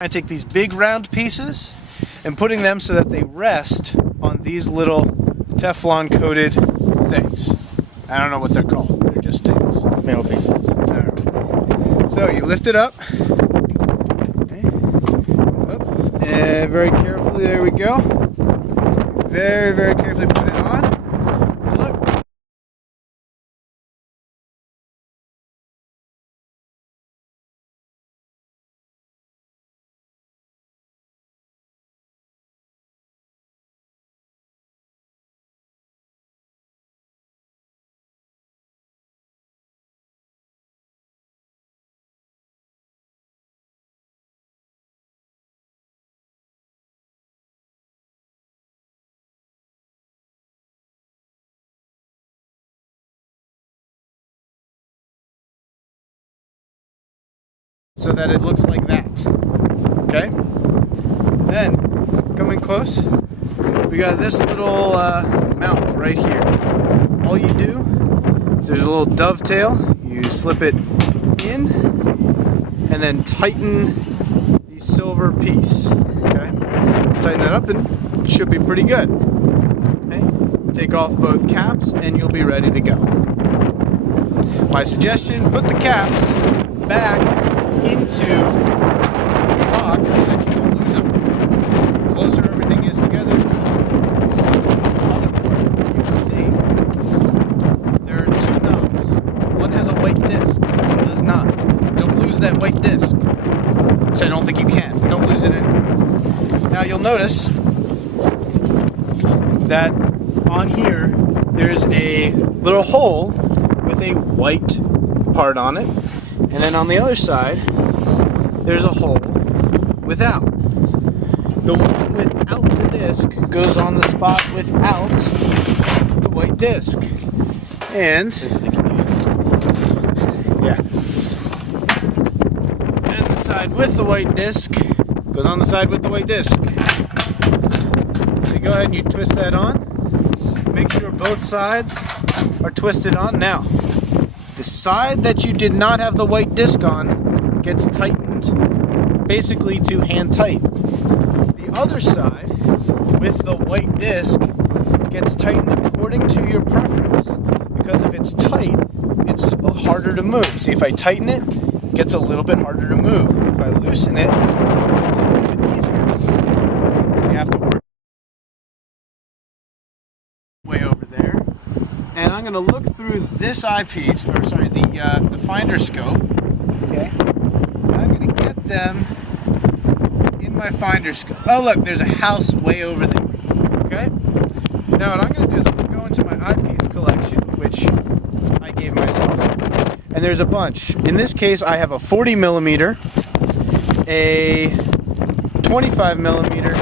I take these big round pieces and putting them so that they rest on these little Teflon coated things. I don't know what they're called. They're just things. Metal pieces. Alright. So you lift it up. Okay. Up. And very carefully, there we go. Very, very carefully put it on. Look. So that it looks like that. Okay? Then, coming close, we got this little mount right here. All you do is there's a little dovetail. You slip it in and then tighten the silver piece. Okay? Tighten that up and it should be pretty good. Okay? Take off both caps and you'll be ready to go. My suggestion, put the caps back into the box so that you don't lose them. The closer everything is together, the other part, you can see there are two knobs. One has a white disc, one does not. Don't lose that white disc. Which I don't think you can. Don't lose it anyway. Now you'll notice that on here there's a little hole with a white part on it. And then on the other side, there's a hole without. The one without the disc goes on the spot without the white disc. And, yeah. And the side with the white disc goes on the side with the white disc. So you go ahead and you twist that on. Make sure both sides are twisted on. Now, the side that you did not have the white disc on gets tightened basically to hand tight. The other side with the white disc gets tightened according to your preference, because if it's tight, it's harder to move. See, if I tighten it, it gets a little bit harder to move. If I loosen it, it's a little bit easier to move. So you have to work way over there. And I'm going to look through this eyepiece, or sorry, the finder scope. Okay. I'm going to get them in my finder scope. Oh, look, there's a house way over there. Okay. Now what I'm going to do is I'm going to go into my eyepiece collection, which I gave myself, and there's a bunch. In this case, I have a 40 millimeter, a 25 millimeter,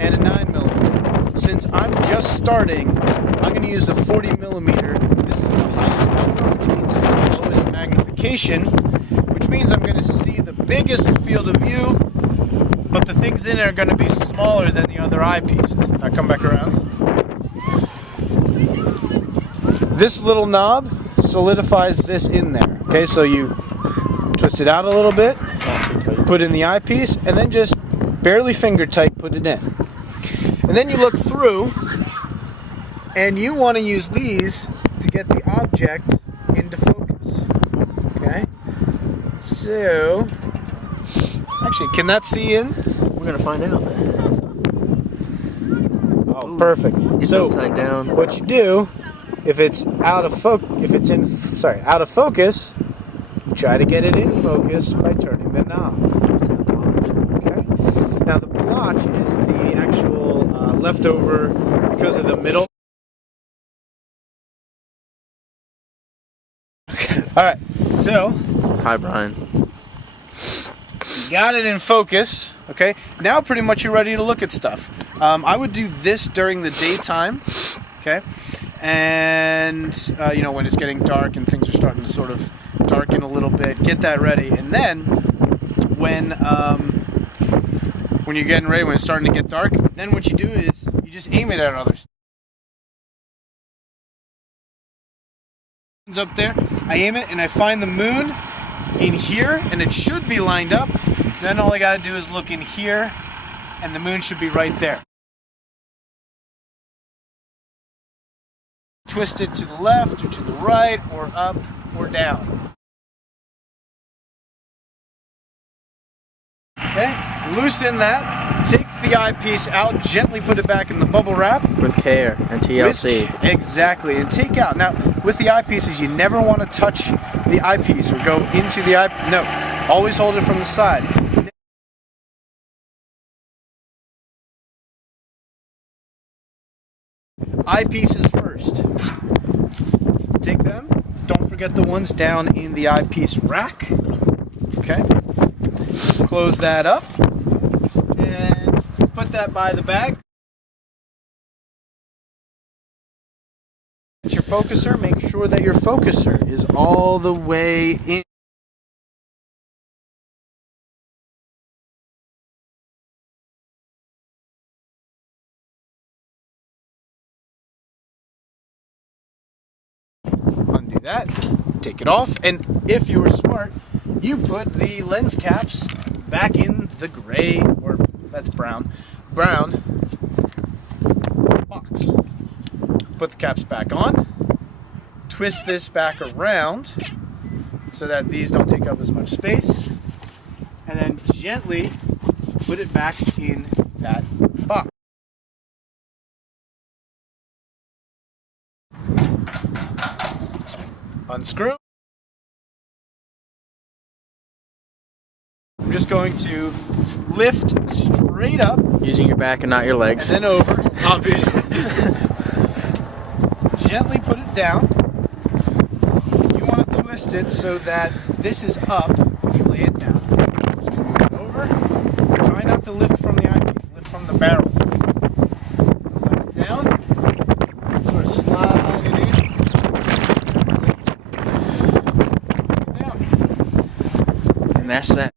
and a 9 millimeter. Since I'm just starting, I'm going to use the 40 millimeter. This is the highest number, which means it's the lowest magnification, which means I'm going to see the biggest field of view, but the things in it are going to be smaller than the other eyepieces. Now come back around. This little knob solidifies this in there. Okay, so you twist it out a little bit, put in the eyepiece, and then just barely finger tight put it in. And then you look through, and you want to use these to get the object into focus. Okay? So, actually, can that see in? We're going to find out. Oh, perfect. It's so, upside down. What you do, if it's out of out of focus, you try to get it in focus by turning the knob. Okay? Now, the blotch is the actual leftover because of the middle. Alright, so Hi, Brian. you got it in focus. Okay, now pretty much you're ready to look at stuff. I would do this during the daytime. Okay, and you know, when it's getting dark and things are starting to sort of darken a little bit, get that ready. And then when you're getting ready, when it's starting to get dark, then what you do is you just aim it at other stuff. Up there, I aim it and I find the moon in here, and it should be lined up So then all I got to do is look in here, and the moon should be right there. Twist it to the left or to the right or up or down. Okay, loosen that, take the eyepiece out, gently put it back in the bubble wrap. With care and TLC. Exactly, and take out. Now, with the eyepieces, you never want to touch the eyepiece or go into the eye. No, always hold it from the side. Eyepieces first. Take them. Don't forget the ones down in the eyepiece rack. Okay. Close that up and put that by the bag. Get your focuser. Make sure that your focuser is all the way in. Undo that, take it off, and if you were smart, you put the lens caps back in the gray, or that's brown box. Put the caps back on, twist this back around so that these don't take up as much space, and then gently put it back in that box. Unscrew. I'm just going to lift straight up. Using your back and not your legs. And then over, obviously. Gently put it down. You want to twist it so that this is up. You lay it down. Just going to move it over. Try not to lift from the eyepiece. Lift from the barrel. Let it down. Sort of slide it in. And that's that.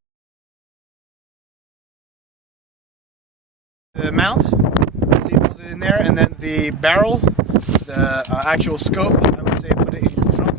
The mount, see, put it in there, and then the barrel, the actual scope, I would say put it in your trunk.